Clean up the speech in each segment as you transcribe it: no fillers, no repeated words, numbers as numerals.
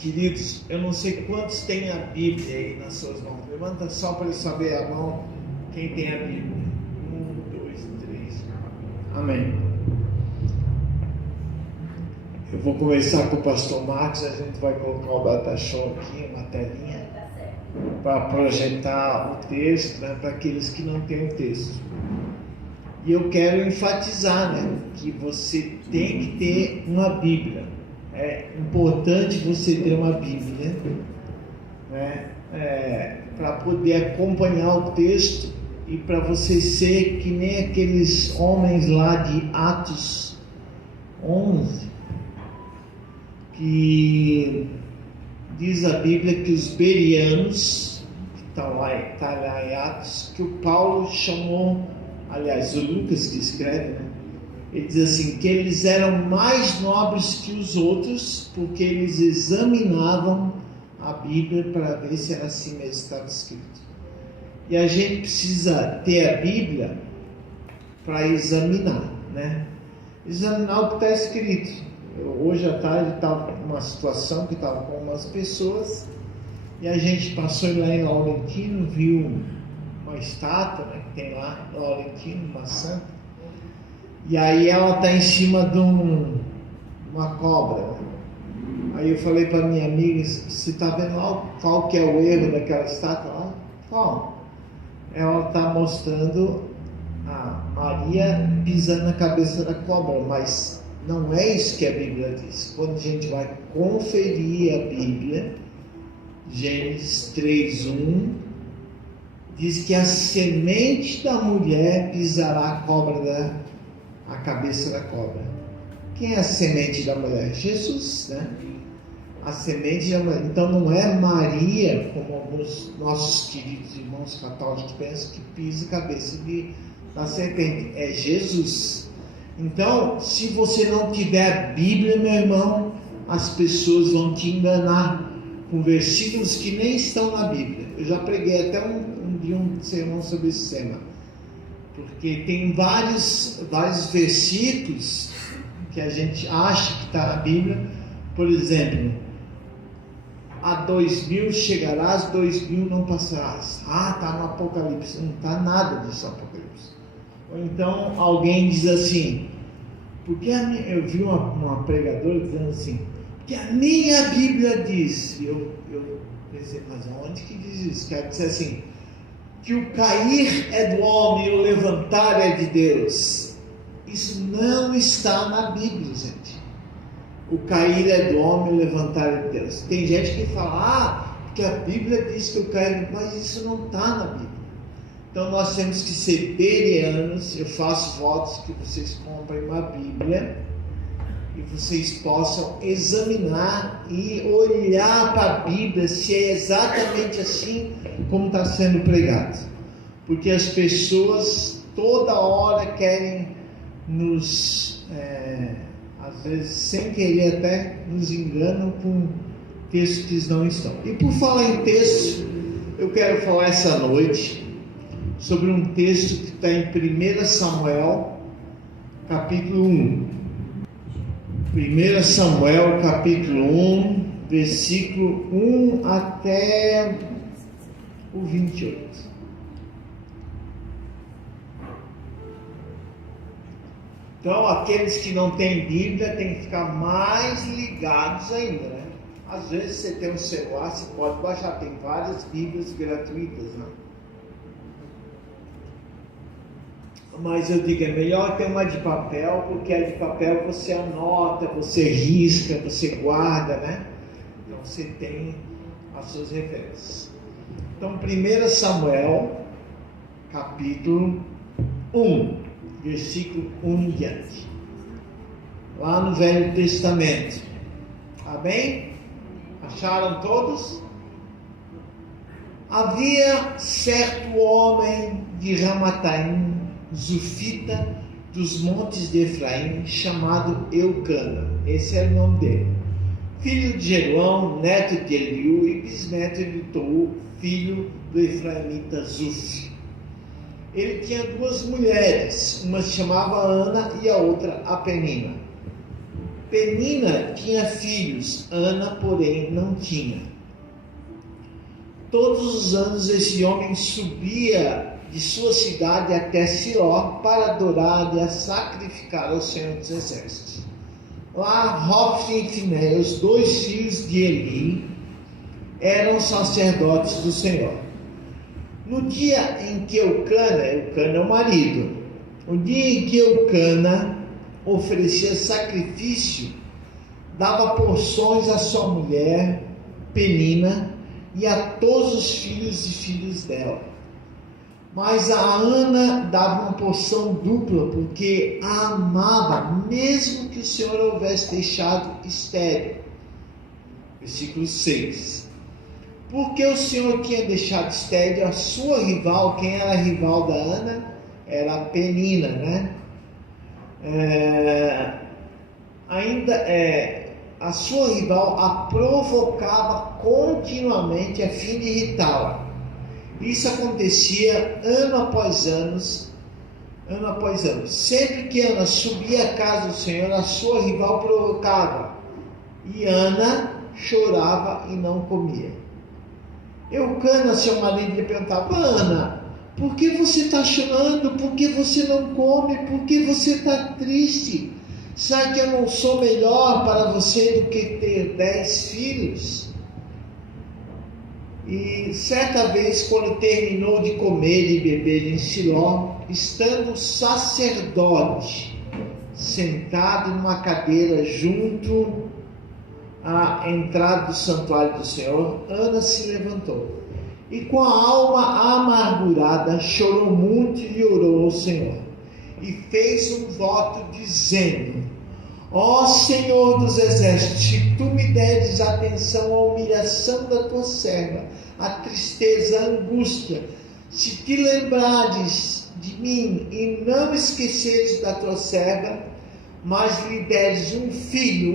Queridos, eu não sei quantos têm a Bíblia aí nas suas mãos. Levanta só para eu saber a mão quem tem a Bíblia. 1, 2, 3. Amém. Eu vou conversar com o pastor Marcos. A gente vai colocar o data show aqui, uma telinha, para projetar o texto, né, para aqueles que não têm o texto. E eu quero enfatizar, né, que você tem que ter uma Bíblia. É importante você ter uma Bíblia, né, para poder acompanhar o texto e para você ser que nem aqueles homens lá de Atos 11, que diz a Bíblia que os bereanos, que está lá em Atos, que o Paulo chamou, aliás, o Lucas que escreve, né? Ele diz assim, que eles eram mais nobres que os outros, porque eles examinavam a Bíblia para ver se era assim mesmo que estava escrito. E a gente precisa ter a Bíblia para examinar, né? Examinar o que está escrito. Hoje à tarde estava uma situação que estava com umas pessoas e a gente passou lá em Laurentino, viu uma estátua, né, que tem lá em Laurentino, uma santa. E aí ela está em cima de uma cobra. Aí eu falei para minha amiga, você está vendo lá qual que é o erro daquela estátua lá? Qual? Ela está mostrando a Maria pisando na cabeça da cobra, mas não é isso que a Bíblia diz. Quando a gente vai conferir a Bíblia, Gênesis 3:1, diz que a semente da mulher pisará a cabeça da cobra. Quem é a semente da mulher? Jesus, né? A semente da mulher. Então não é Maria, como alguns nossos queridos irmãos católicos pensam, que pisa a cabeça da serpente. É Jesus. Então, se você não tiver a Bíblia, meu irmão, as pessoas vão te enganar com versículos que nem estão na Bíblia. Eu já preguei até um sermão sobre esse tema. Porque tem vários versículos que a gente acha que está na Bíblia. Por exemplo, a 2000 chegarás, 2000 não passarás. Está no Apocalipse. Não está nada disso no Apocalipse. Ou então alguém diz assim, porque eu vi uma pregadora dizendo assim, porque a minha Bíblia diz. Eu pensei, mas onde que diz isso? Quer dizer assim, que o cair é do homem e o levantar é de Deus. Isso não está na Bíblia, gente. O cair é do homem e o levantar é de Deus. Tem gente que fala, porque a Bíblia diz que o cair, mas isso não está na Bíblia. Então nós temos que ser bereanos. Eu faço votos que vocês comprem uma Bíblia e vocês possam examinar e olhar para a Bíblia se é exatamente assim como está sendo pregado. Porque as pessoas toda hora querem nos, às vezes sem querer até, nos enganam com textos que não estão. E por falar em texto, eu quero falar essa noite sobre um texto que está em 1 Samuel, capítulo 1. 1 Samuel, capítulo 1, versículo 1 até o 28. Então, aqueles que não têm Bíblia têm que ficar mais ligados ainda, né? Às vezes você tem um celular, você pode baixar, tem várias Bíblias gratuitas, né? Mas eu digo, é melhor ter uma de papel, porque a de papel você anota, você risca, você guarda, né? Então você tem as suas referências. Então, 1 Samuel, capítulo 1, versículo 1 em diante. Lá no Velho Testamento. Amém? Acharam todos? Havia certo homem de Ramataim, Zufita, dos montes de Efraim, chamado Eucana. Esse era o nome dele. Filho de Jeroão, neto de Eliú e bisneto de Tou, filho do efraimita Zuf. Ele tinha 2 mulheres, uma se chamava Ana e a outra a Penina. Penina tinha filhos, Ana, porém, não tinha. Todos os anos esse homem subia de sua cidade até Siló para adorar e a sacrificar ao Senhor dos Exércitos. Lá, Hofni e Finéias, 2 filhos de Eli, eram sacerdotes do Senhor. No dia em que Eucana é o marido, o dia em que Eucana oferecia sacrifício, dava porções à sua mulher, Penina, e a todos os filhos e filhas dela. Mas a Ana dava uma porção dupla, porque a amava, mesmo que o Senhor a houvesse deixado estéril. Versículo 6. Porque o Senhor tinha deixado estéril a sua rival. Quem era a rival da Ana? Era a Penina, né? A sua rival a provocava continuamente a fim de irritá-la. Isso acontecia ano após ano. Sempre que Ana subia à casa do Senhor, a sua rival provocava, e Ana chorava e não comia. Eucana, seu marido, lhe perguntava: Ana, por que você está chorando? Por que você não come? Por que você está triste? Será que eu não sou melhor para você do que ter 10 filhos? E certa vez, quando terminou de comer e beber em Siló, estando o sacerdote sentado numa cadeira junto à entrada do santuário do Senhor, Ana se levantou e, com a alma amargurada, chorou muito e orou ao Senhor. E fez um voto dizendo: ó Senhor dos Exércitos, se tu me deres atenção à humilhação da tua serva, à tristeza, à angústia, se te lembrares de mim e não esqueceres da tua serva, mas lhe deres um filho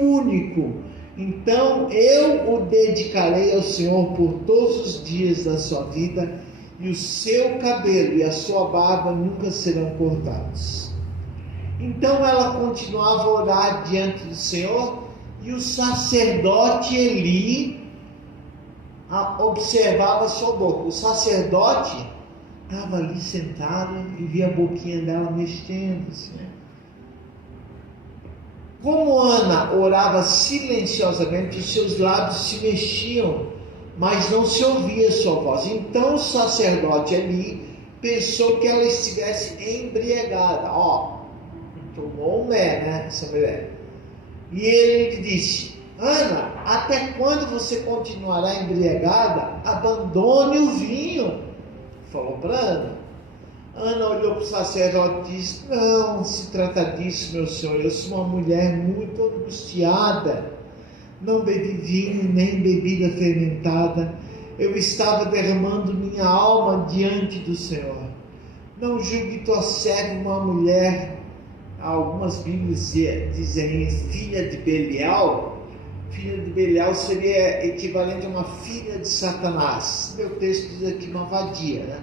único, então eu o dedicarei ao Senhor por todos os dias da sua vida, e o seu cabelo e a sua barba nunca serão cortados. Então ela continuava a orar diante do Senhor, e o sacerdote Eli observava sua boca. O sacerdote estava ali sentado e via a boquinha dela mexendo-se, né? Como Ana orava silenciosamente, os seus lábios se mexiam, mas não se ouvia sua voz. Então o sacerdote Eli pensou que ela estivesse embriagada. Tomou um né, essa mulher. E ele lhe disse: Ana, até quando você continuará embriagada? Abandone o vinho. Falou para Ana. Ana olhou para o sacerdote e disse: não se trata disso, meu senhor, eu sou uma mulher muito angustiada, não bebi vinho nem bebida fermentada, eu estava derramando minha alma diante do Senhor. Não julgue tua serva uma mulher. Algumas Bíblias dizem filha de Belial. Filha de Belial seria equivalente a uma filha de Satanás. Meu texto diz aqui uma vadia, né?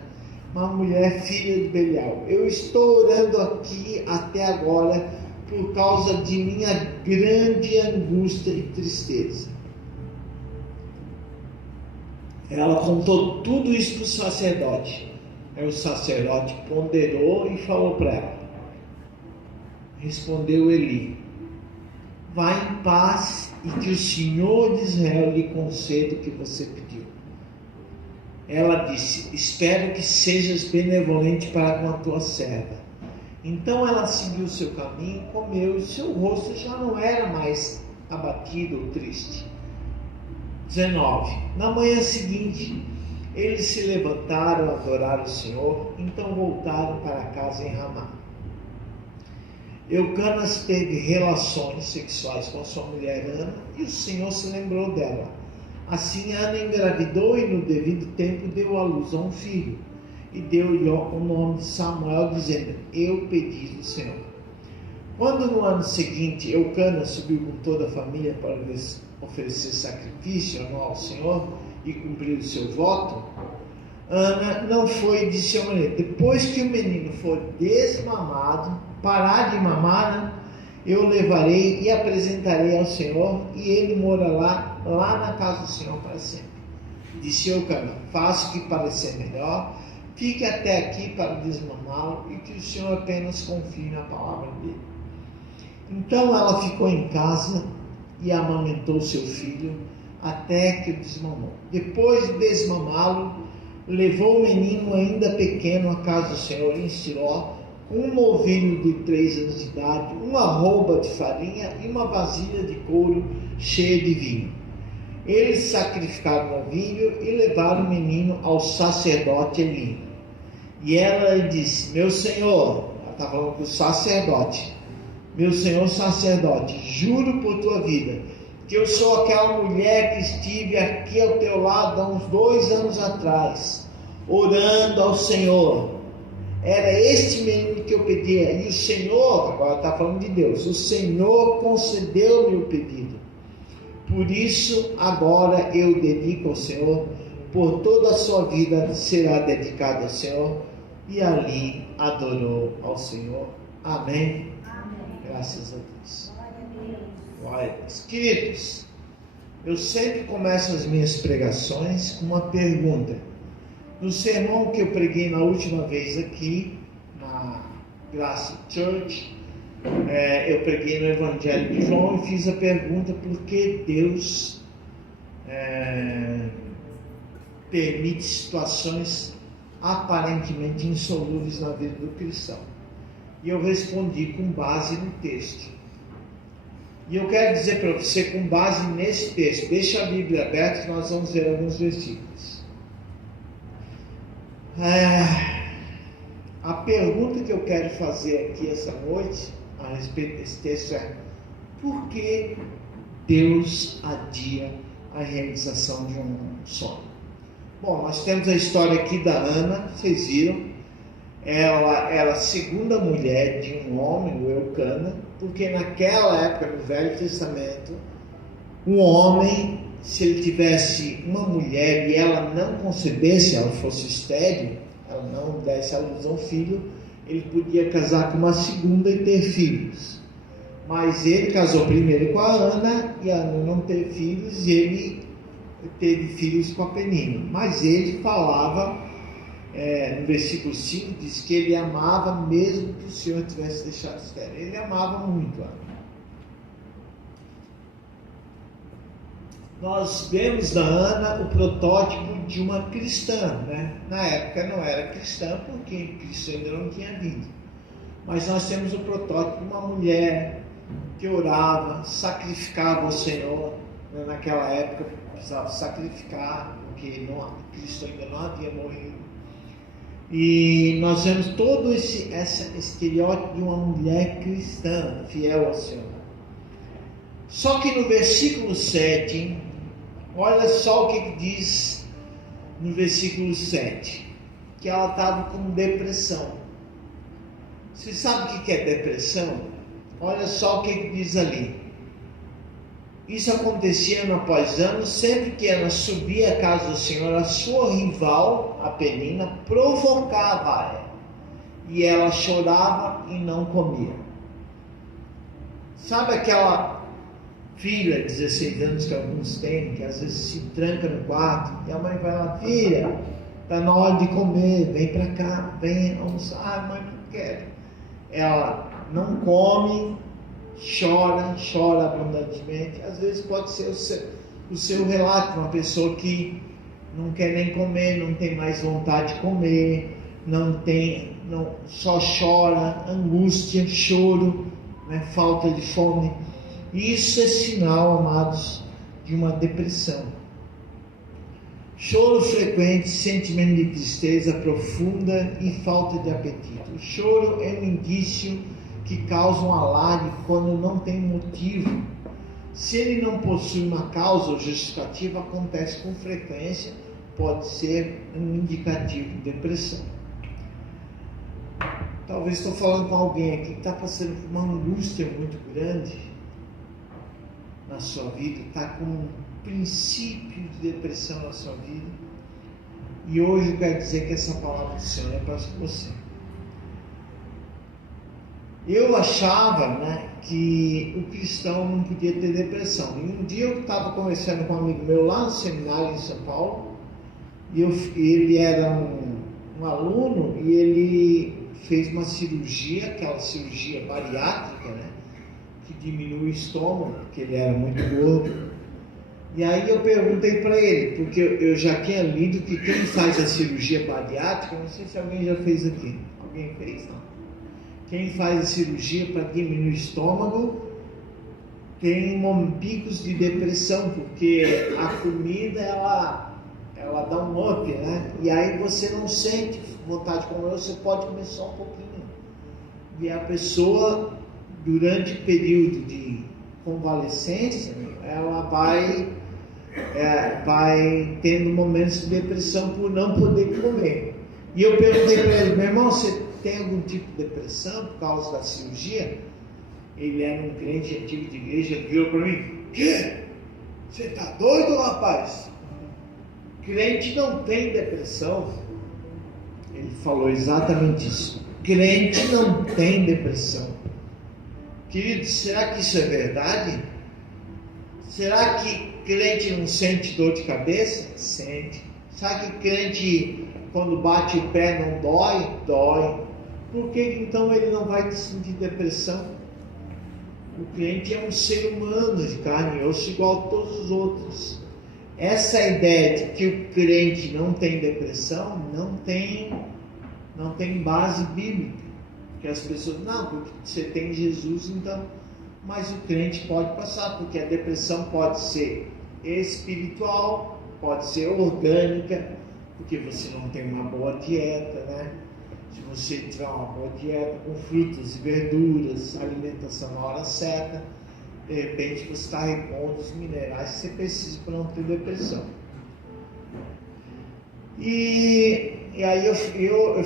Uma mulher filha de Belial. Eu estou orando aqui até agora por causa de minha grande angústia e tristeza. Ela contou tudo isso para o sacerdote. Aí o sacerdote ponderou e falou para ela. Respondeu Eli: vá em paz e que o Senhor de Israel lhe conceda o que você pediu. Ela disse: espero que sejas benevolente para com a tua serva. Então ela seguiu o seu caminho, comeu, e seu rosto já não era mais abatido ou triste. 19. Na manhã seguinte, eles se levantaram a adorar o Senhor, então voltaram para casa em Ramá. Eucana teve relações sexuais com sua mulher Ana, e o Senhor se lembrou dela. Assim Ana engravidou e no devido tempo deu à luz a um filho, e deu-lhe o nome de Samuel, dizendo: eu pedi do Senhor. Quando no ano seguinte Eucana subiu com toda a família para oferecer sacrifício anual ao Senhor e cumprir o seu voto, Ana não foi de seu marido. Depois que o menino for desmamado, parar de mamar, eu o levarei e apresentarei ao Senhor, e ele morará lá na casa do Senhor para sempre. Disse Eucana: faça o que parecer melhor, fique até aqui para desmamá-lo, e que o Senhor apenas confie na palavra dele. Então ela ficou em casa e amamentou seu filho até que o desmamou. Depois de desmamá-lo, levou o menino ainda pequeno à casa do Senhor em Siló, com um novilho de 3 anos de idade, uma arroba de farinha e uma vasilha de couro cheia de vinho. Eles sacrificaram o novilho e levaram o menino ao sacerdote Eli. E ela lhe disse: meu senhor, ela está falando com o sacerdote, meu senhor sacerdote, juro por tua vida, que eu sou aquela mulher que estive aqui ao teu lado há uns 2 anos atrás, orando ao Senhor. Era este menino que eu pedia, e o Senhor, agora está falando de Deus, o Senhor concedeu-me o pedido. Por isso, agora eu dedico ao Senhor, por toda a sua vida será dedicada ao Senhor. E ali adorou ao Senhor. Amém. Graças a Deus. Glória a Deus. Queridos, eu sempre começo as minhas pregações com uma pergunta. No sermão que eu preguei na última vez aqui, na Graça Church, eu preguei no Evangelho de João e fiz a pergunta: por que Deus permite situações aparentemente insolúveis na vida do cristão? E eu respondi com base no texto. E eu quero dizer para você, com base nesse texto, deixa a Bíblia aberta que nós vamos ver alguns versículos. A pergunta que eu quero fazer aqui essa noite, a respeito desse texto, é: por que Deus adia a realização de um sonho? Bom, nós temos a história aqui da Ana, vocês viram. Ela era a segunda mulher de um homem, o Eucana, porque naquela época, no Velho Testamento, um homem, se ele tivesse uma mulher e ela não concebesse, ela fosse estéril, ela não desse à luz a um filho, ele podia casar com uma segunda e ter filhos. Mas ele casou primeiro com a Ana, e a Ana não teve filhos, e ele teve filhos com a Penina. Mas ele falava, no versículo 5, diz que ele amava mesmo que o Senhor tivesse deixado estéril. Ele amava muito a Ana. Nós vemos na Ana o protótipo de uma cristã, né? Na época não era cristã, porque Cristo ainda não tinha vindo. Mas nós temos o protótipo de uma mulher que orava, sacrificava ao Senhor, né? Naquela época precisava sacrificar, porque Cristo ainda não havia morrido. E nós vemos todo esse estereótipo de uma mulher cristã, fiel ao Senhor. Só que no versículo 7, olha só o que diz no versículo 7, que ela estava com depressão. Você sabe o que é depressão? Olha só o que diz ali. Isso acontecia ano após ano, sempre que ela subia à casa do Senhor, a sua rival, a Penina, provocava ela, e ela chorava e não comia. Sabe aquela filha de 16 anos que alguns têm, que às vezes se tranca no quarto, e a mãe vai lá: filha, está na hora de comer, vem para cá, vem almoçar. Ah, mãe, não quero. Ela não come, chora abundantemente. Às vezes pode ser o seu relato, uma pessoa que não quer nem comer, não tem mais vontade de comer, só chora, angústia, choro, né, falta de fome. Isso é sinal, amados, de uma depressão. Choro frequente, sentimento de tristeza profunda e falta de apetite. O choro é um indício que causa um alarde quando não tem motivo. Se ele não possui uma causa ou justificativa, acontece com frequência, pode ser um indicativo de depressão. Talvez estou falando com alguém aqui que está passando por uma angústia muito grande na sua vida, está com um princípio de depressão na sua vida, e hoje eu quero dizer que essa palavra do Senhor é para você. eu achava, né, que o cristão não podia ter depressão. E um dia eu estava conversando com um amigo meu lá no seminário em São Paulo, e ele era um aluno, e ele fez uma cirurgia, aquela cirurgia bariátrica, né, que diminui o estômago, porque ele era muito gordo. E aí eu perguntei para ele, porque eu já tinha lido que quem faz a cirurgia bariátrica, não sei se alguém já fez aqui. Alguém fez? Não. Quem faz a cirurgia para diminuir o estômago tem picos de depressão, porque a comida ela dá um up, né? E aí você não sente vontade de comer, você pode comer só um pouquinho. E a pessoa, durante o período de convalescência, ela vai tendo momentos de depressão por não poder comer. E eu perguntei para ele, meu irmão, você tem algum tipo de depressão por causa da cirurgia? Ele era um crente antigo de igreja, virou para mim, quê? Você está doido, rapaz? Crente não tem depressão. Ele falou exatamente isso. Crente não tem depressão. Querido, será que isso é verdade? Será que crente não sente dor de cabeça? Sente. Será que crente, quando bate o pé, não dói? Dói. Por que então ele não vai sentir depressão? O crente é um ser humano de carne e osso igual a todos os outros. Essa ideia de que o crente não tem depressão não tem base bíblica. Que as pessoas, não, porque você tem Jesus, então, mas o crente pode passar, porque a depressão pode ser espiritual, pode ser orgânica, porque você não tem uma boa dieta, né? Se você tiver uma boa dieta com frutas e verduras, alimentação na hora certa, de repente você está repondo os minerais que você precisa para não ter depressão. E aí eu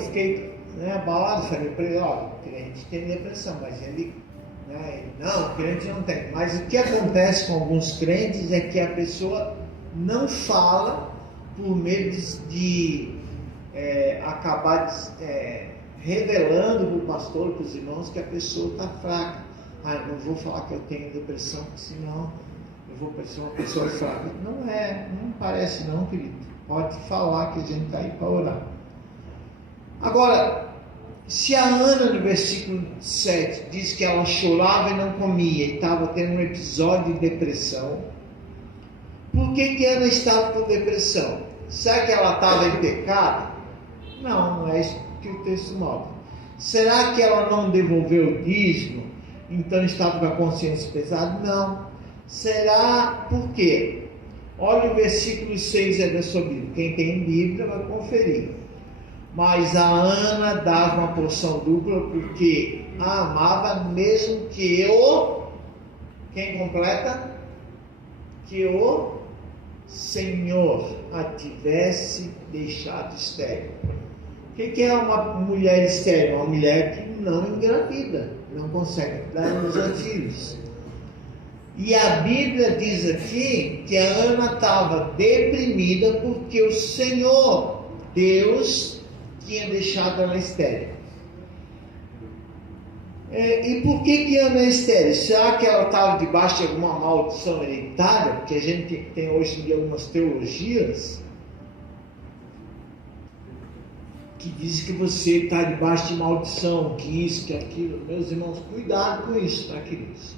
fiquei abalado, falei para ele, ó, o crente tem depressão, mas ele, não, o crente não tem. Mas o que acontece com alguns crentes é que a pessoa não fala por medo de acabar revelando para o pastor, para os irmãos, que a pessoa está fraca. Eu não vou falar que eu tenho depressão, porque senão eu vou parecer uma pessoa fraca. Não parece não, querido. Pode falar que a gente está aí para orar. Agora, se a Ana, no versículo 7, diz que ela chorava e não comia e estava tendo um episódio de depressão, por que Ana estava com depressão? Será que ela estava em pecado? Não é isso que o texto mostra. Será que ela não devolveu o dízimo, então estava com a consciência pesada? Não. Será por quê? Olha o versículo 6 da sua Bíblia. Quem tem Bíblia vai conferir. Mas a Ana dava uma porção dupla porque a amava, mesmo que quem completa? Que o Senhor a tivesse deixado estéril. O que é uma mulher estéril? Uma mulher que não engravida, não consegue dar luz a filhos. E a Bíblia diz aqui que a Ana estava deprimida porque o Senhor, Deus, tinha deixado ela estéril. E por que Ana é estéril? Será que ela estava debaixo de alguma maldição hereditária? Porque a gente tem hoje em dia algumas teologias que dizem que você está debaixo de maldição, que isso, que aquilo. Meus irmãos, cuidado com isso, tá, queridos?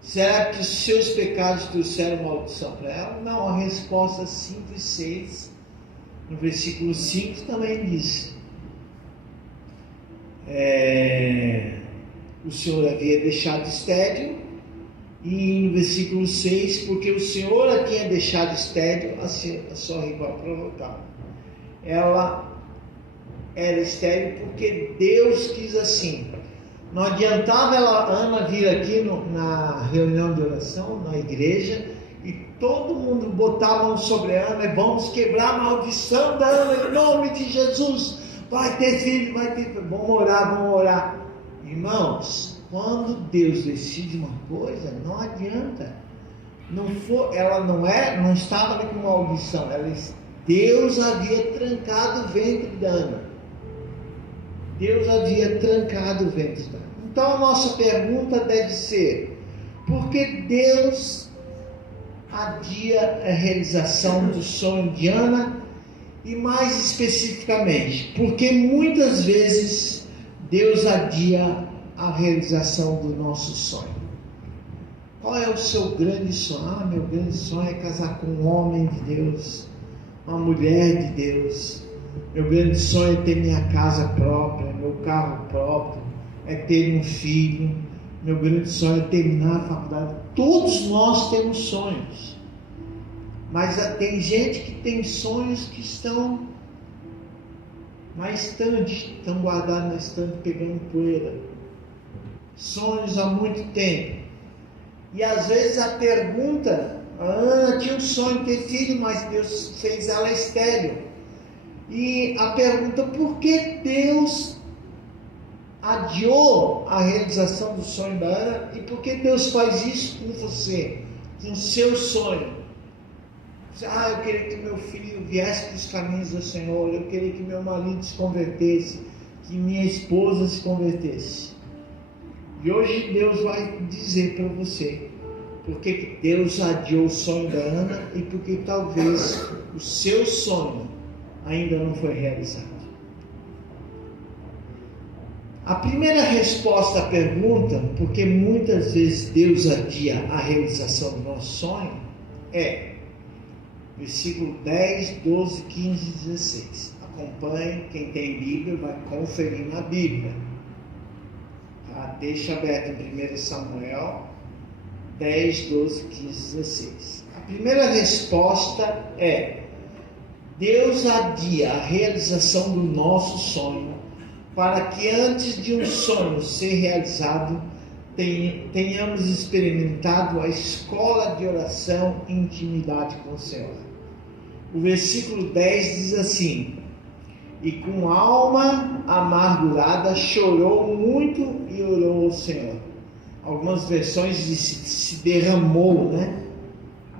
Será que os seus pecados trouxeram maldição para ela? Não, a resposta 5 e 6, no versículo 5 também diz. O Senhor havia deixado estéril, e no versículo 6, porque o Senhor a tinha deixado estéril, a sua rival provocava. Ela era estéril porque Deus quis assim. Não adiantava Ana vir aqui na reunião de oração, na igreja, e todo mundo botar a mão sobre a Ana, e vamos quebrar a maldição da Ana, em nome de Jesus, vai ter filho, vamos orar. Irmãos, quando Deus decide uma coisa, não adianta. Ela não estava ali com maldição, Deus havia trancado o ventre da Ana. Deus havia trancado o ventre dela. Não Então a nossa pergunta deve ser: por que Deus adia a realização do sonho de Ana? E mais especificamente, porque muitas vezes Deus adia a realização do nosso sonho. Qual é o seu grande sonho? Meu grande sonho é casar com um homem de Deus, uma mulher de Deus. Meu grande sonho é ter minha casa própria, meu carro próprio, é ter um filho. Meu grande sonho é terminar a faculdade. Todos nós temos sonhos. Mas tem gente que tem sonhos que estão na estante, estão guardados na estante pegando poeira. Sonhos há muito tempo. E às vezes a pergunta, a Ana tinha um sonho de ter filho, mas Deus fez ela estéril. E a pergunta, por que Deus adiou a realização do sonho da Ana? E por que Deus faz isso com você, com o seu sonho? Eu queria que meu filho viesse para os caminhos do Senhor, eu queria que meu marido se convertesse, que minha esposa se convertesse. E hoje Deus vai dizer para você por que Deus adiou o sonho da Ana e porque talvez o seu sonho ainda não foi realizado. A primeira resposta à pergunta, porque muitas vezes Deus adia a realização do nosso sonho, é versículo 10, 12, 15 e 16. Acompanhe, quem tem Bíblia vai conferir na Bíblia. Deixa aberto em 1 Samuel 10, 12, 15 e 16. A primeira resposta é: Deus adia a realização do nosso sonho para que antes de um sonho ser realizado, tenhamos experimentado a escola de oração e intimidade com o Senhor. O versículo 10 diz assim: e com alma amargurada chorou muito e orou ao Senhor. Algumas versões dizem se derramou, né?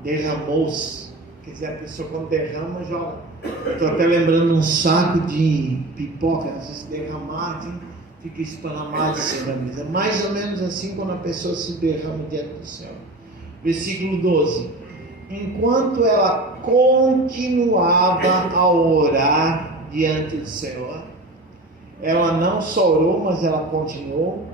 Derramou-se. Quer dizer, a pessoa quando derrama joga. Estou até lembrando um saco de pipoca, às vezes derramar assim, fica esparramado assim na mesa. Mais ou menos assim quando a pessoa se derrama diante do Senhor. Versículo 12. Enquanto ela continuava a orar diante do Senhor, ela não só orou, mas ela continuou.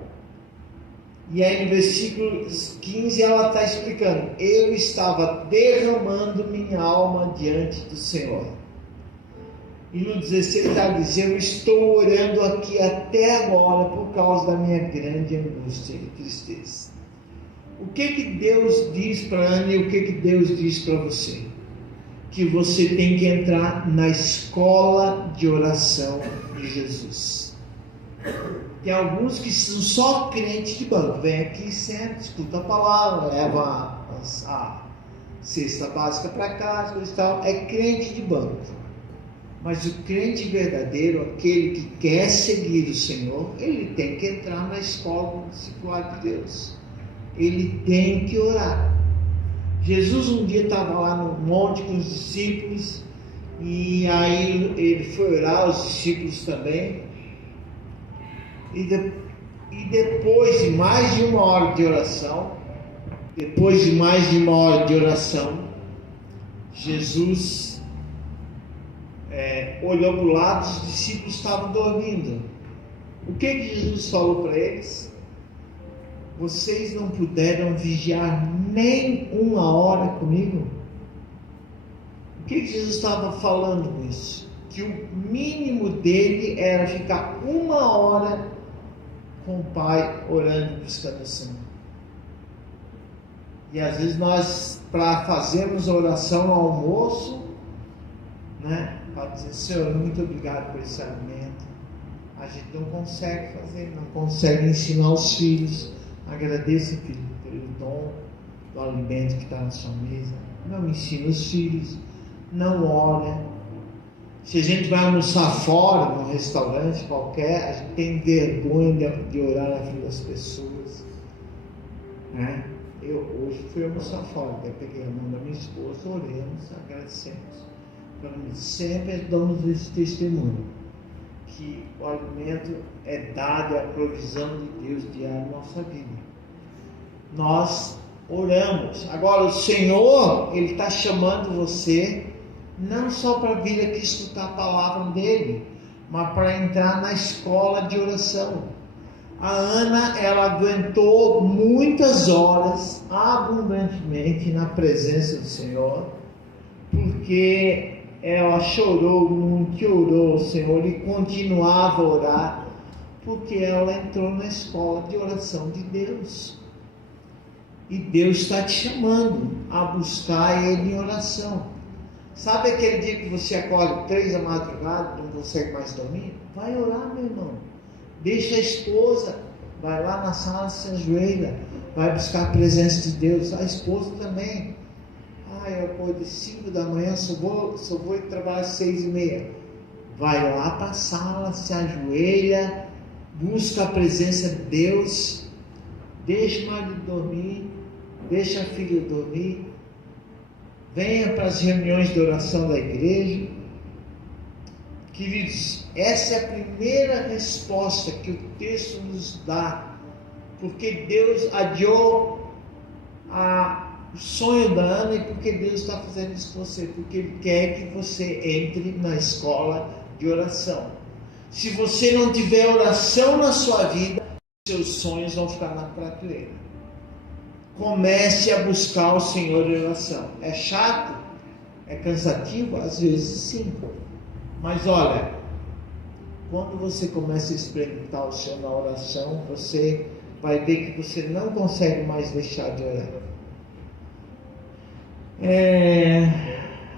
E aí no versículo 15 ela está explicando: eu estava derramando minha alma diante do Senhor. E no 16 ela diz: eu estou orando aqui até agora por causa da minha grande angústia e tristeza. O que Deus diz para Ana e o que Deus diz para você? Que você tem que entrar na escola de oração de Jesus. Tem alguns que são só crentes de banco. Vem aqui, senta, escuta a palavra, leva a cesta básica para casa e tal. É crente de banco. Mas o crente verdadeiro, aquele que quer seguir o Senhor, ele tem que entrar na escola discipular de Deus. Ele tem que orar. Jesus um dia estava lá no monte com os discípulos, e aí ele foi orar, os discípulos também. E depois de mais de uma hora de oração, Jesus olhou para o lado, os discípulos estavam dormindo. O que Jesus falou para eles? Vocês não puderam vigiar nem uma hora comigo? O que Jesus estava falando com isso? Que o mínimo dele era ficar uma hora com o Pai orando e buscando o Senhor. E às vezes nós, para fazermos a oração no almoço, né, para dizer: Senhor, muito obrigado por esse alimento, a gente não consegue fazer, não consegue ensinar os filhos. Agradeça, filho, pelo dom do alimento que está na sua mesa. Não ensina os filhos, não ora. Se a gente vai almoçar fora, num restaurante qualquer, a gente tem vergonha de orar na frente das pessoas, né? Eu hoje fui almoçar fora, eu peguei a mão da minha esposa, oramos, agradecemos. Sempre damos esse testemunho, que o alimento é dado, é a provisão de Deus diária na nossa vida. Nós oramos. Agora o Senhor, Ele está chamando você não só para vir aqui escutar a palavra dEle, mas para entrar na escola de oração. A Ana, ela aguentou muitas horas, abundantemente, na presença do Senhor, porque ela chorou muito, orou ao Senhor e continuava a orar, porque ela entrou na escola de oração de Deus. E Deus está te chamando a buscar Ele em oração. Sabe aquele dia que você acorda 3 da madrugada, não consegue mais dormir? Vai orar, meu irmão. Deixa a esposa, vai lá na sala, se ajoelha, vai buscar a presença de Deus. A esposa também. Eu acordo 5 da manhã, só vou trabalhar às 6:30. Vai lá para a sala, se ajoelha, busca a presença de Deus. Deixa o marido dormir, deixa a filha dormir. Venha para as reuniões de oração da igreja. Queridos, essa é a primeira resposta que o texto nos dá, porque Deus adiou o sonho da Ana e porque Deus está fazendo isso com você, porque Ele quer que você entre na escola de oração. Se você não tiver oração na sua vida, seus sonhos vão ficar na prateleira. Comece a buscar o Senhor em oração. É chato? É cansativo? Às vezes sim. Mas olha, quando você começa a experimentar o Senhor na oração, você vai ver que você não consegue mais deixar de orar.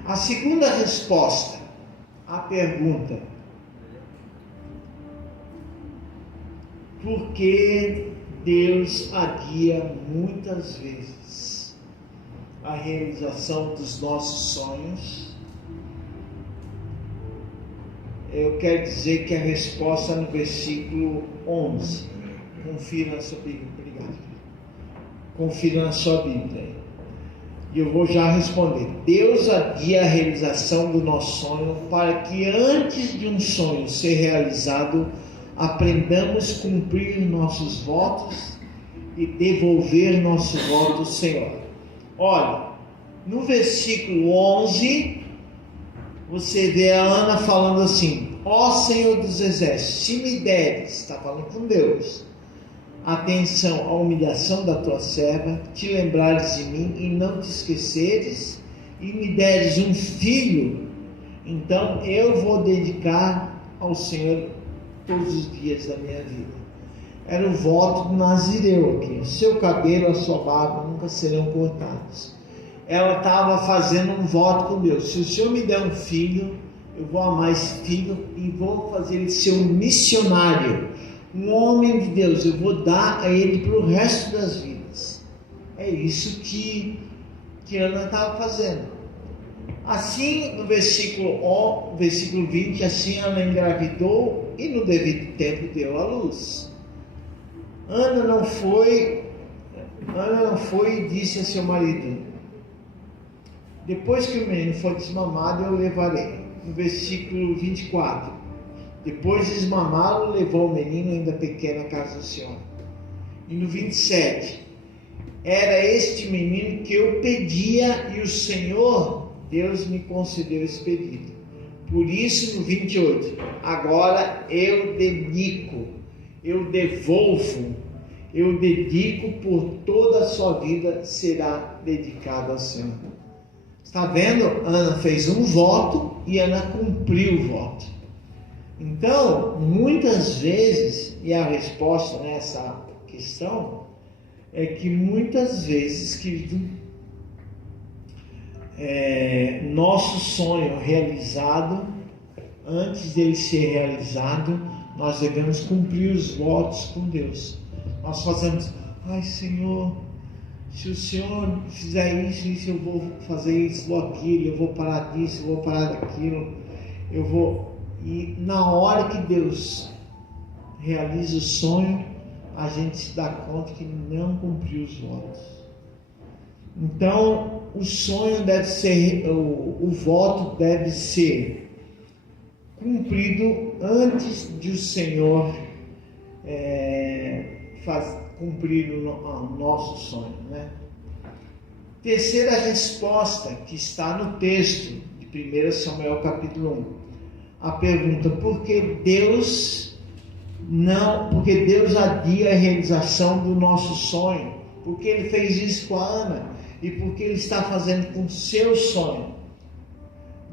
A segunda resposta à pergunta: por que Deus adia muitas vezes a realização dos nossos sonhos? Eu quero dizer que a resposta é no versículo 11. Confira na sua Bíblia. Obrigado. Confira na sua Bíblia. E eu vou já responder. Deus adia a realização do nosso sonho para que antes de um sonho ser realizado, aprendamos a cumprir nossos votos e devolver nosso voto ao Senhor. Olha, no versículo 11, você vê a Ana falando assim: ó Senhor dos Exércitos, se me deres, está falando com Deus, atenção à humilhação da tua serva, te lembrares de mim e não te esqueceres, e me deres um filho, então eu vou dedicar ao Senhor todos os dias da minha vida. Era o voto do Nazireu aqui: o seu cabelo, a sua barba nunca serão cortados. Ela estava fazendo um voto com Deus: se o Senhor me der um filho, eu vou amar esse filho e vou fazer ele ser um missionário, um homem de Deus. Eu vou dar a ele para o resto das vidas. É isso que Ana estava fazendo. Assim, no versículo 20, assim Ana engravidou e no devido tempo deu à luz. Ana não foi e disse a seu marido: depois que o menino for desmamado, eu o levarei. No versículo 24, depois de desmamá-lo, levou o menino ainda pequeno à casa do Senhor. E no 27, era este menino que eu pedia e o Senhor, Deus, me concedeu esse pedido. Por isso, no 28, agora eu dedico, eu devolvo, eu dedico por toda a sua vida, será dedicado ao Senhor. Está vendo? Ana fez um voto e Ana cumpriu o voto. Então, muitas vezes, e a resposta nessa questão é que muitas vezes, querido, nosso sonho realizado, antes dele ser realizado, nós devemos cumprir os votos com Deus. Nós fazemos: ai Senhor, se o Senhor fizer isso, eu vou fazer isso ou aquilo, eu vou parar disso, eu vou parar daquilo, eu vou... E na hora que Deus realiza o sonho, a gente se dá conta que não cumpriu os votos. Então, o sonho deve ser, o voto deve ser cumprido antes de o Senhor cumprir o nosso sonho, né? Terceira resposta que está no texto de 1 Samuel capítulo 1. A pergunta: por que Deus adia a realização do nosso sonho? Por que Ele fez isso com a Ana? E por que Ele está fazendo com o seu sonho?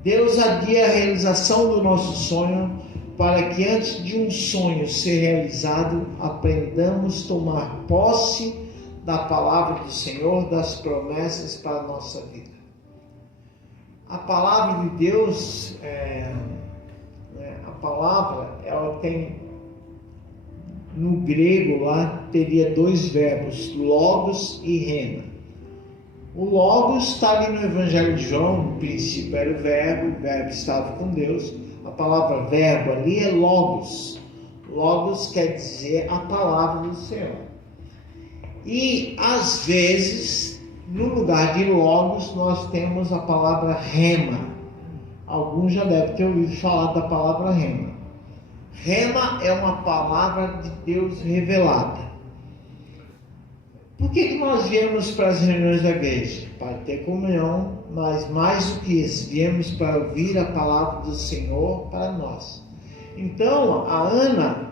Deus adia a realização do nosso sonho para que antes de um sonho ser realizado, aprendamos a tomar posse da palavra do Senhor, das promessas para a nossa vida. A palavra de Deus, a palavra, ela tem, no grego lá, teria dois verbos, logos e rema. O logos está ali no Evangelho de João, no princípio era o verbo estava com Deus. A palavra verbo ali é logos. Logos quer dizer a palavra do Senhor. E às vezes, no lugar de logos, nós temos a palavra rema. Alguns já devem ter ouvido falar da palavra rema. Rema é uma palavra de Deus revelada. Por que nós viemos para as reuniões da igreja? Para ter comunhão, mas mais do que isso, viemos para ouvir a palavra do Senhor para nós. Então, a Ana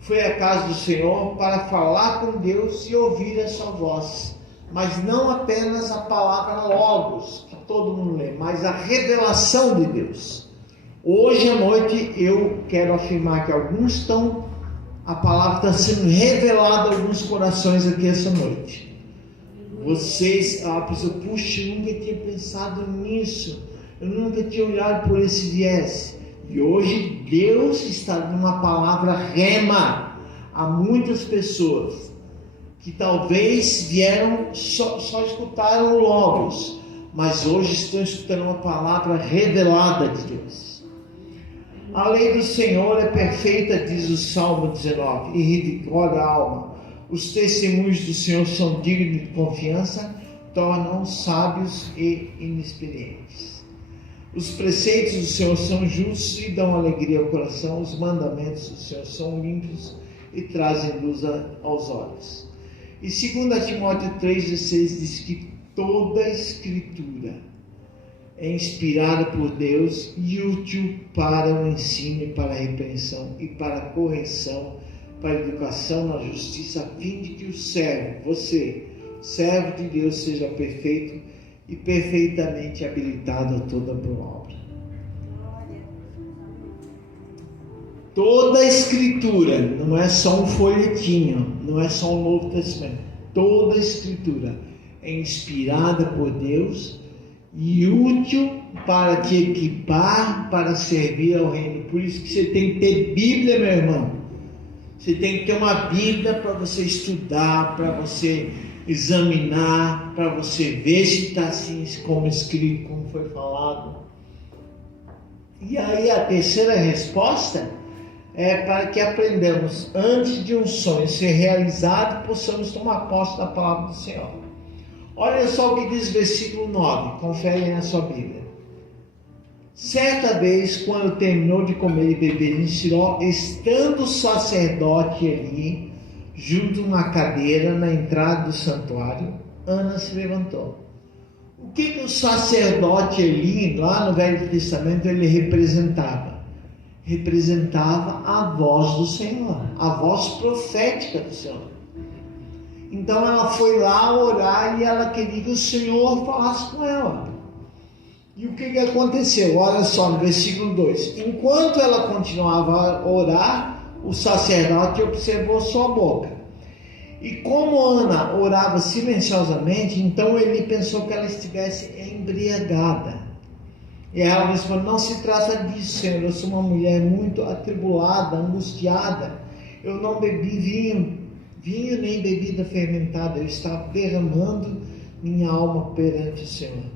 foi à casa do Senhor para falar com Deus e ouvir a sua voz. Mas não apenas a palavra logos, que todo mundo lê, mas a revelação de Deus. Hoje à noite eu quero afirmar que a palavra está sendo revelada a alguns corações aqui essa noite. A pessoa, puxa, eu nunca tinha pensado nisso, eu nunca tinha olhado por esse viés. E hoje Deus está dando uma palavra rema a muitas pessoas que talvez vieram, só escutaram logos, mas hoje estão escutando uma palavra revelada de Deus. A lei do Senhor é perfeita, diz o Salmo 19, e revigora a alma. Os testemunhos do Senhor são dignos de confiança, tornam sábios e inexperientes. Os preceitos do Senhor são justos e dão alegria ao coração. Os mandamentos do Senhor são limpos e trazem luz aos olhos. E 2 Timóteo 3,16 diz que toda a Escritura é inspirada por Deus e útil para o ensino, e para a repreensão, e para a correção, para a educação na justiça, a fim de que o servo, você, servo de Deus, seja perfeito e perfeitamente habilitado a toda boa obra. Toda a Escritura, não é só um folhetinho, não é só um Novo Testamento. Toda a Escritura é inspirada por Deus e útil para te equipar para servir ao reino. Por isso que você tem que ter Bíblia, meu irmão. Você tem que ter uma Bíblia para você estudar, para você examinar, para você ver se está assim como escrito, como foi falado. E aí a terceira resposta é para que aprendamos, antes de um sonho ser realizado, possamos tomar posse da palavra do Senhor. Olha só o que diz o versículo 9, confere aí na sua Bíblia. Certa vez, quando terminou de comer e beber em Siló, estando o sacerdote ali, junto a uma cadeira na entrada do santuário, Ana se levantou. O que o sacerdote ali, lá no Velho Testamento, ele representava? Representava a voz do Senhor, a voz profética do Senhor. Então ela foi lá orar e ela queria que o Senhor falasse com ela. E o que aconteceu? Olha só no versículo 2. Enquanto ela continuava a orar, o sacerdote observou sua boca. E como Ana orava silenciosamente, então ele pensou que ela estivesse embriagada. E ela respondeu: não se trata disso, Senhor, eu sou uma mulher muito atribulada, angustiada. Eu não bebi vinho nem bebida fermentada, eu estava derramando minha alma perante o Senhor.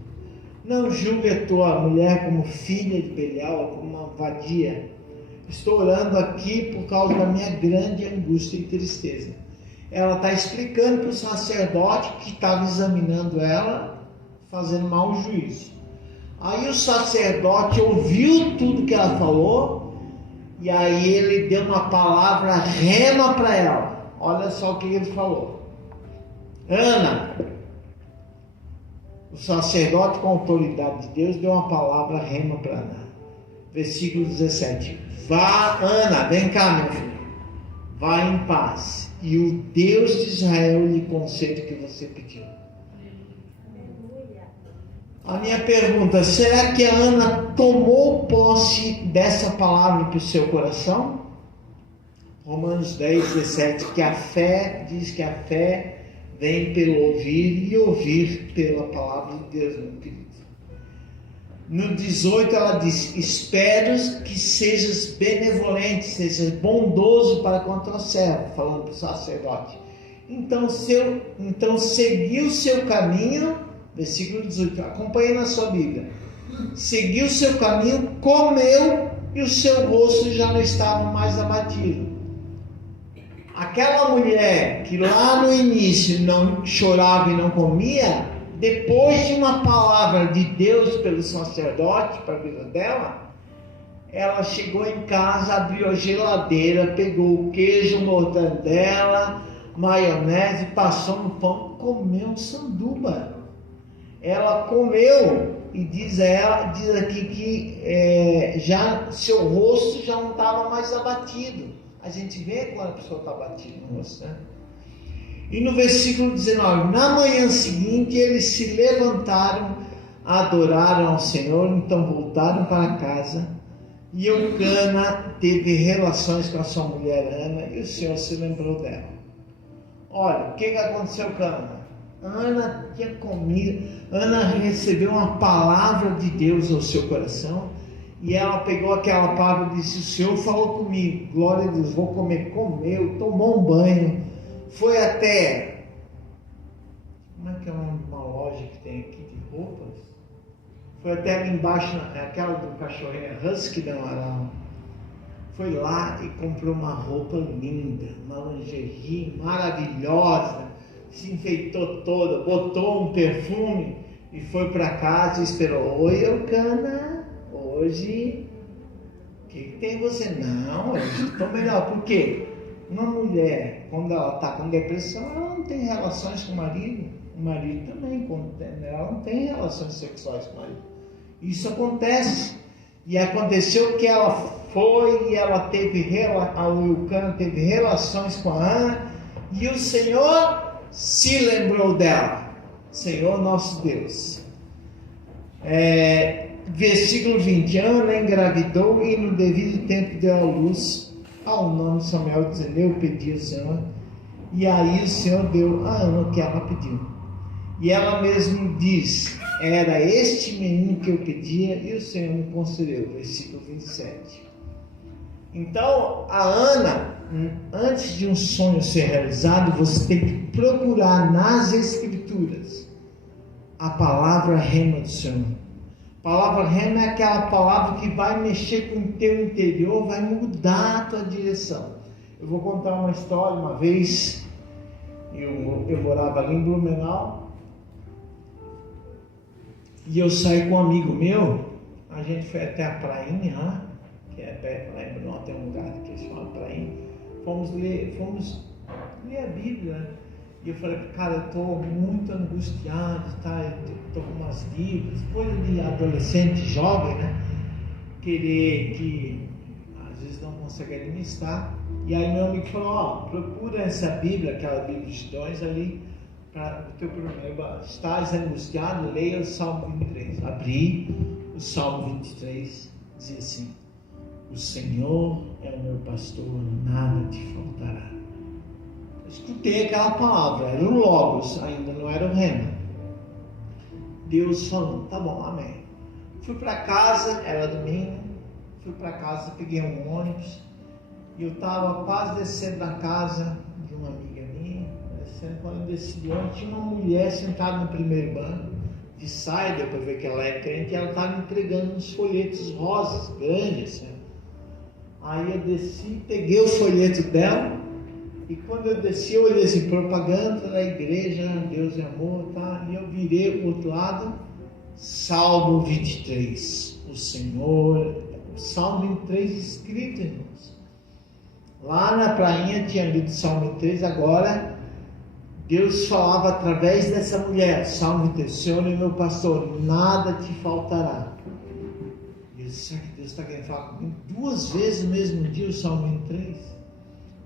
Não julgue a tua mulher como filha de Belial, como uma vadia. Estou orando aqui por causa da minha grande angústia e tristeza. Ela está explicando para o sacerdote que estava examinando ela, fazendo mau juízo. Aí o sacerdote ouviu tudo que ela falou, e aí ele deu uma palavra rema para ela. Olha só o que ele falou. Ana, o sacerdote com a autoridade de Deus deu uma palavra rema para Ana. Versículo 17. Vá, Ana, vem cá, meu filho. Vá em paz, e o Deus de Israel lhe concede o que você pediu. A minha pergunta, será que a Ana tomou posse dessa palavra para o seu coração? Romanos 10, 17, que a fé, diz que a fé vem pelo ouvir e ouvir pela palavra de Deus, meu querido. No 18 ela diz, espero que sejas benevolente, sejas bondoso para com o teu servo, falando para o sacerdote. Então seguiu o seu caminho, versículo 18, acompanhe na sua Bíblia. Seguiu o seu caminho, comeu e o seu rosto já não estava mais abatido. Aquela mulher que lá no início não chorava e não comia, depois de uma palavra de Deus pelo sacerdote para a vida dela, ela chegou em casa, abriu a geladeira, pegou o queijo, mortandela, maionese, passou no pão, comeu um sanduba. Ela comeu e diz aqui que já seu rosto já não estava mais abatido. A gente vê quando a pessoa está abatida no rosto, né? E no versículo 19, na manhã seguinte eles se levantaram, adoraram ao Senhor, então voltaram para casa, e Eucana teve relações com a sua mulher Ana, e o Senhor se lembrou dela. Olha, o que aconteceu com Ana? Ana tinha comido, Ana recebeu uma palavra de Deus ao seu coração, e ela pegou aquela palavra e disse, o Senhor falou comigo, glória a Deus, vou comer, comeu, tomou um banho, foi até, como é que é uma loja que tem aqui de roupas? Foi até ali embaixo, aquela do cachorrinho Husky da Amaral. Foi lá e comprou uma roupa linda, uma lingerie maravilhosa, se enfeitou toda, botou um perfume e foi para casa e esperou. Oi, Eucana, hoje, o que tem você? Não, hoje estou melhor. Por quê? Uma mulher, quando ela está com depressão, ela não tem relações com o marido. O marido também, ela não tem relações sexuais com o marido. Isso acontece. E aconteceu que ela foi e ela a Eucana teve relações com a Ana, e o Senhor se lembrou dela. Senhor nosso Deus. Versículo 20. Ana engravidou e no devido tempo deu à luz ao nome de Samuel, dizendo, eu pedi ao Senhor, e aí o Senhor deu a Ana o que ela pediu. E ela mesma diz, era este menino que eu pedia e o Senhor me concedeu. Versículo 27. Então, a Ana, antes de um sonho ser realizado, você tem que procurar nas Escrituras a palavra rema do Senhor. A palavra rema é aquela palavra que vai mexer com o teu interior, vai mudar a tua direção. Eu vou contar uma história. Uma vez, eu morava ali em Blumenau, e eu saí com um amigo meu, a gente foi até a prainha lá, que é perto, lá em Blumenau tem um lugar que se chama prainha, fomos ler a Bíblia, né? E eu falei, cara, eu estou muito angustiado, tá? Eu estou com umas dívidas, coisa de adolescente, jovem, né? Querer que às vezes não consegue administrar. E aí meu amigo falou, procura essa Bíblia, aquela Bíblia de Dons ali, para o teu problema. Estás angustiado, leia o Salmo 23. Abri o Salmo 23, dizia assim, o Senhor é o meu pastor, nada te faltará. Escutei aquela palavra, era o Logos, ainda não era o Rema. Deus falando, tá bom, amém. Fui para casa, era domingo, fui para casa, peguei um ônibus, e eu estava quase descendo da casa de uma amiga minha, quando eu desci do ônibus, tinha uma mulher sentada no primeiro banco, de saia, deu para ver que ela é crente, e ela estava entregando uns folhetos rosas, grandes, né? Aí eu desci, peguei o folheto dela, e quando eu desci, eu olhei assim, propaganda da igreja, Deus é amor, tá? E eu virei o outro lado, Salmo 23. O Salmo 23 escrito, irmãos. Lá na prainha tinha lido Salmo 23, agora Deus falava através dessa mulher. Salmo 23, Senhor é meu pastor, nada te faltará. Eu disse, será que Deus está querendo falar comigo 2 vezes no mesmo dia o Salmo 23?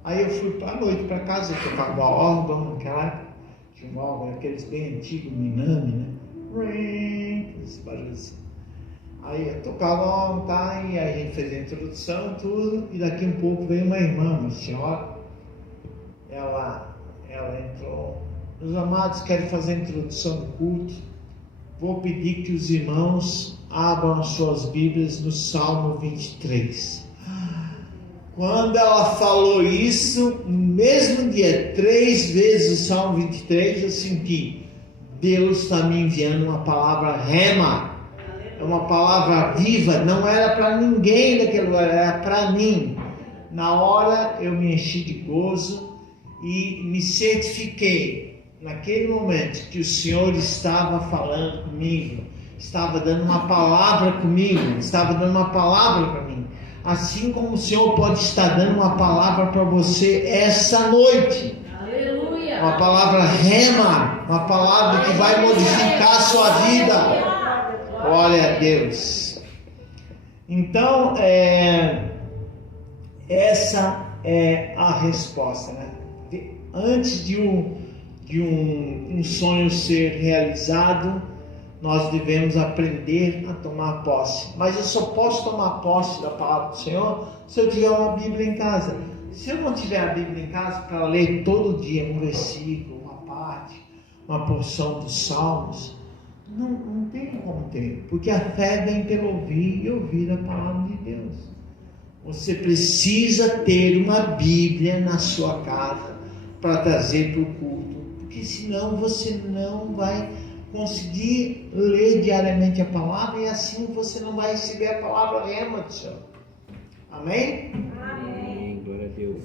Aí eu fui à noite para casa, eu tocava órgão naquela época. Tinha um órgão, aqueles bem antigos, Minami, né? Esse barulho assim. Aí eu tocava órgão, tá? E aí a gente fez a introdução, tudo. E daqui um pouco veio uma irmã, uma senhora. Ela entrou. Meus amados, quero fazer a introdução do culto. Vou pedir que os irmãos abram as suas Bíblias no Salmo 23. Quando ela falou isso, no mesmo dia, 3 vezes o Salmo 23, eu senti, Deus está me enviando uma palavra rema, é uma palavra viva, não era para ninguém daquele lugar, era para mim. Na hora eu me enchi de gozo e me certifiquei, naquele momento, que o Senhor estava falando comigo, estava dando uma palavra comigo, estava dando uma palavra para mim. Assim como o Senhor pode estar dando uma palavra para você essa noite. Aleluia. Uma palavra rema, uma palavra que vai modificar a sua vida. Glória a Deus. Então, essa é a resposta, né? Antes de um sonho ser realizado, nós devemos aprender a tomar posse. Mas eu só posso tomar posse da palavra do Senhor se eu tiver uma Bíblia em casa. Se eu não tiver a Bíblia em casa para ler todo dia um versículo, uma parte, uma porção dos Salmos, não tem como ter. Porque a fé vem pelo ouvir e ouvir a palavra de Deus. Você precisa ter uma Bíblia na sua casa para trazer para o culto. Porque senão você não vai conseguir ler diariamente a palavra, e assim você não vai receber a palavra rema do Senhor. Amém? Amém. Glória a Deus.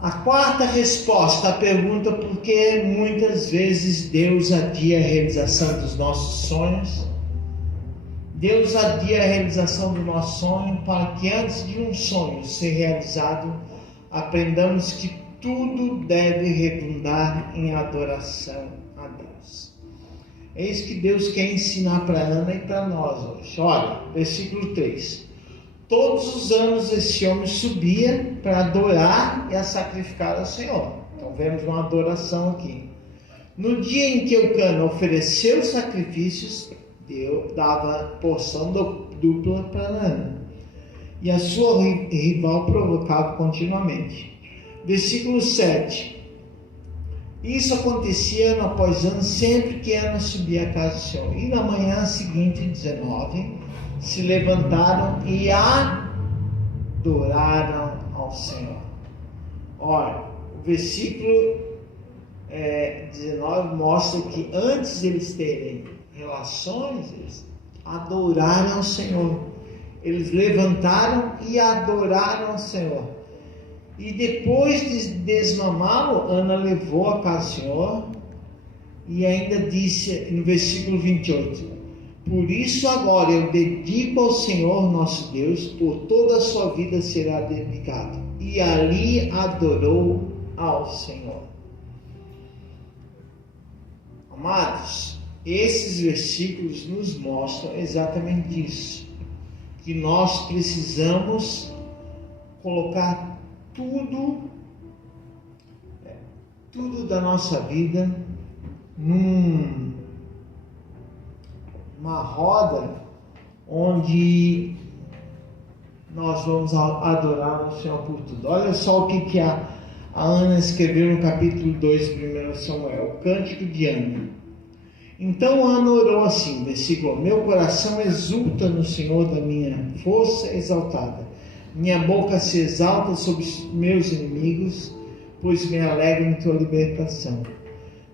A quarta resposta à pergunta por que muitas vezes Deus adia a realização dos nossos sonhos. Deus adia a realização do nosso sonho para que antes de um sonho ser realizado, aprendamos que tudo deve redundar em adoração a Deus. É isso que Deus quer ensinar para Ana e para nós hoje. Olha, versículo 3. Todos os anos esse homem subia para adorar e a sacrificar ao Senhor. Então vemos uma adoração aqui. No dia em que Eucana ofereceu os sacrifícios, Deus dava porção dupla para Ana. E a sua rival provocava continuamente. Versículo 7. Isso acontecia ano após ano, sempre que Ana subia à casa do Senhor. E na manhã seguinte, 19, se levantaram e adoraram ao Senhor. Olha, o versículo 19 mostra que antes de eles terem relações, eles adoraram ao Senhor. Eles levantaram e adoraram ao Senhor. E depois de desmamá-lo, Ana levou a casa do Senhor e ainda disse no versículo 28: por isso agora eu dedico ao Senhor nosso Deus, por toda a sua vida será dedicado. E ali adorou ao Senhor. Amados, esses versículos nos mostram exatamente isso, que nós precisamos colocar tudo da nossa vida numa roda onde nós vamos adorar o Senhor por tudo. Olha só o que a Ana escreveu no capítulo 2 de 1 Samuel, o cântico de Ana. Então Ana orou assim, versículo: meu coração exulta no Senhor, da minha força exaltada. Minha boca se exalta sobre os meus inimigos, pois me alegro em tua libertação.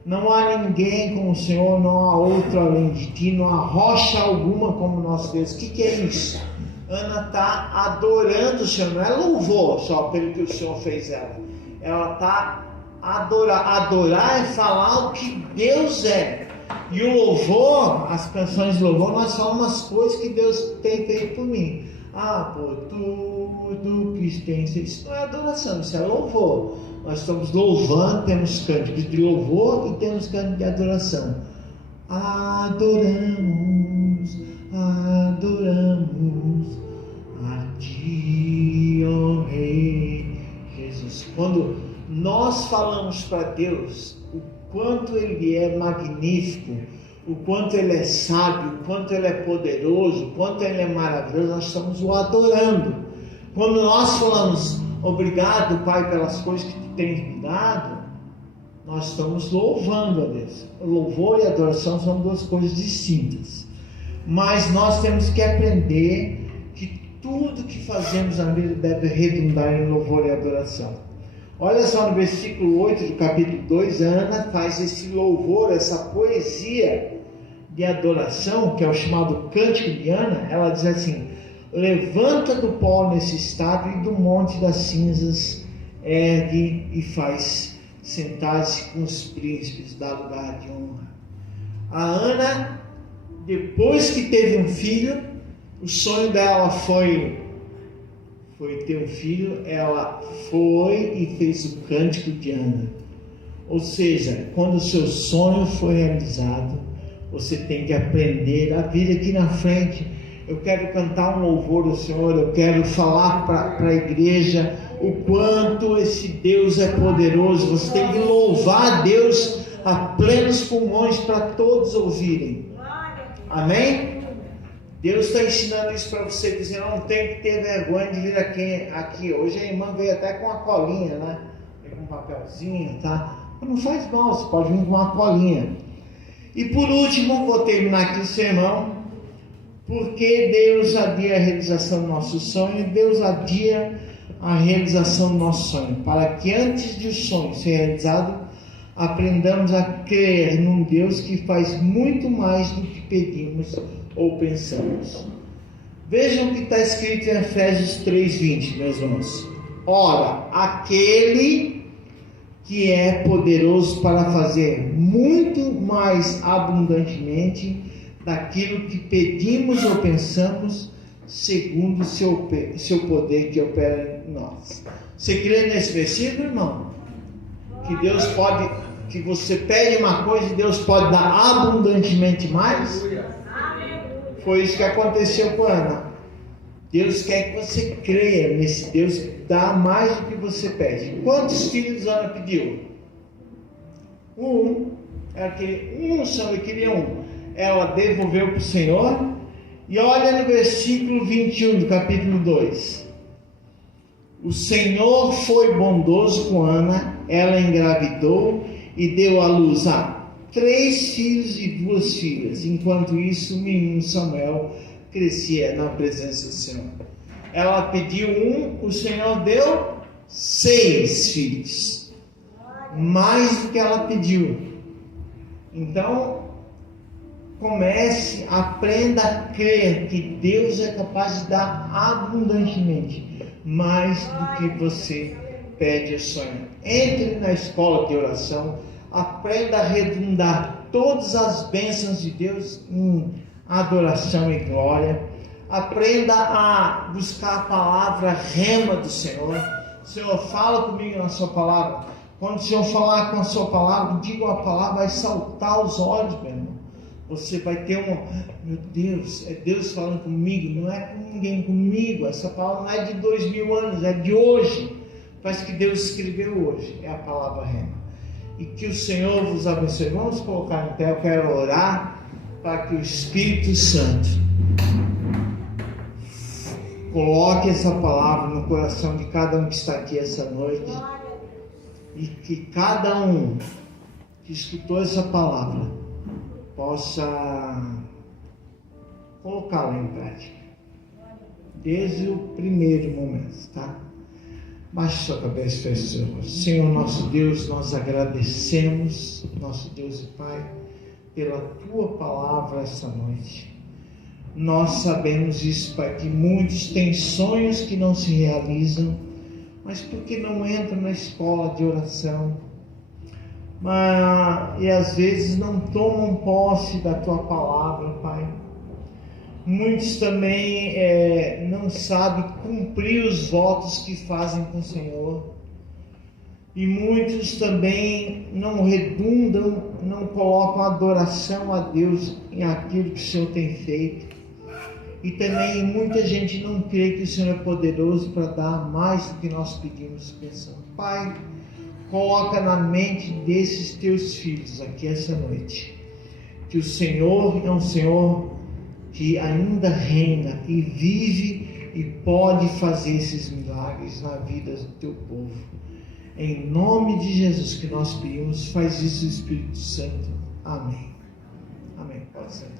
Não há ninguém como o Senhor, não há outro além de ti, não há rocha alguma como o nosso Deus. O que é isso? Ana está adorando o Senhor, não é louvor só pelo que o Senhor fez ela. Ela está adorando. Adorar é falar o que Deus é. E o louvor, as canções de louvor, nós falamos umas coisas que Deus tem feito por mim. Por tudo que tem feito. Isso não é adoração, isso é louvor. Nós estamos louvando, temos cânticos de louvor e temos cânticos de adoração. Adoramos a Ti, ó Rei Jesus. Quando nós falamos para Deus o quanto Ele é magnífico, o quanto Ele é sábio, o quanto Ele é poderoso, o quanto Ele é maravilhoso, nós estamos o adorando. Quando nós falamos obrigado, Pai, pelas coisas que Tu tens me dado, nós estamos louvando a Deus. Louvor e adoração são duas coisas distintas, mas nós temos que aprender que tudo que fazemos na vida deve redundar em louvor e adoração. Olha só no versículo 8 do capítulo 2, Ana faz esse louvor, essa poesia de adoração, que é o chamado Cântico de Ana. Ela diz assim: levanta do pó nesse estado e do monte das cinzas ergue e faz sentar-se com os príncipes, dá lugar de honra. A Ana, depois que teve um filho, o sonho dela foi ter um filho, ela foi e fez o Cântico de Ana. Ou seja, quando o seu sonho foi realizado, você tem que aprender a vir aqui na frente. Eu quero cantar um louvor ao Senhor, eu quero falar para a igreja o quanto esse Deus é poderoso. Você tem que louvar a Deus a plenos pulmões para todos ouvirem. Amém? Deus está ensinando isso para você, dizendo: não tem que ter vergonha de vir aqui. Hoje a irmã veio até com uma colinha, né? Veio com um papelzinho, tá? Não faz mal, você pode vir com uma colinha. E por último, vou terminar aqui o sermão, porque Deus adia a realização do nosso sonho. Deus adia a realização do nosso sonho, para que antes de o sonho ser realizado, aprendamos a crer num Deus que faz muito mais do que pedimos ou pensamos. Vejam o que está escrito em Efésios 3:20, meus irmãos. Ora, aquele que é poderoso para fazer muito mais abundantemente daquilo que pedimos ou pensamos, segundo o seu poder que opera em nós. Você crê nesse versículo, irmão? Que Deus pode, que você pede uma coisa e Deus pode dar abundantemente mais? Foi isso que aconteceu com Ana. Deus quer que você creia nesse Deus que dá mais do que você pede. Quantos filhos Ana pediu? Ela queria um. Ela devolveu para o Senhor. E olha no versículo 21 do capítulo 2. O Senhor foi bondoso com Ana, ela engravidou e deu à luz a 3 filhos e 2 filhas. Enquanto isso, o menino Samuel crescia na presença do Senhor. Ela pediu o Senhor deu 6 filhos. Mais do que ela pediu. Então, aprenda a crer que Deus é capaz de dar abundantemente, mais do que você pede ou sonha. Entre na escola de oração, aprenda a redundar todas as bênçãos de Deus em adoração e glória. Aprenda a buscar a palavra rema do Senhor. Senhor, fala comigo na sua palavra. Quando o Senhor falar com a sua palavra, diga a palavra, vai saltar os olhos, meu irmão. Você vai ter meu Deus, é Deus falando comigo, não é com ninguém, comigo. Essa palavra não é de 2000 anos, é de hoje. Parece que Deus escreveu hoje, é a palavra rema. E que o Senhor vos abençoe. Vamos colocar em pé, eu quero orar para que o Espírito Santo coloque essa palavra no coração de cada um que está aqui essa noite. E que cada um que escutou essa palavra possa colocá-la em prática, desde o primeiro momento, tá? Baixe sua cabeça e feche seus olhos. Senhor nosso Deus, nós agradecemos, nosso Deus e Pai, pela Tua palavra esta noite. Nós sabemos isso, Pai, que muitos têm sonhos que não se realizam, mas porque não entram na escola de oração, e às vezes não tomam posse da tua palavra, Pai. Muitos também não sabem cumprir os votos que fazem com o Senhor. E muitos também não redundam, não colocam adoração a Deus em aquilo que o Senhor tem feito. E também muita gente não crê que o Senhor é poderoso para dar mais do que nós pedimos e pensamos. Pai, coloca na mente desses teus filhos aqui essa noite que o Senhor é um Senhor que ainda reina e vive e pode fazer esses milagres na vida do teu povo. Em nome de Jesus que nós pedimos, faz isso o Espírito Santo. Amém. Amém. Pode ser.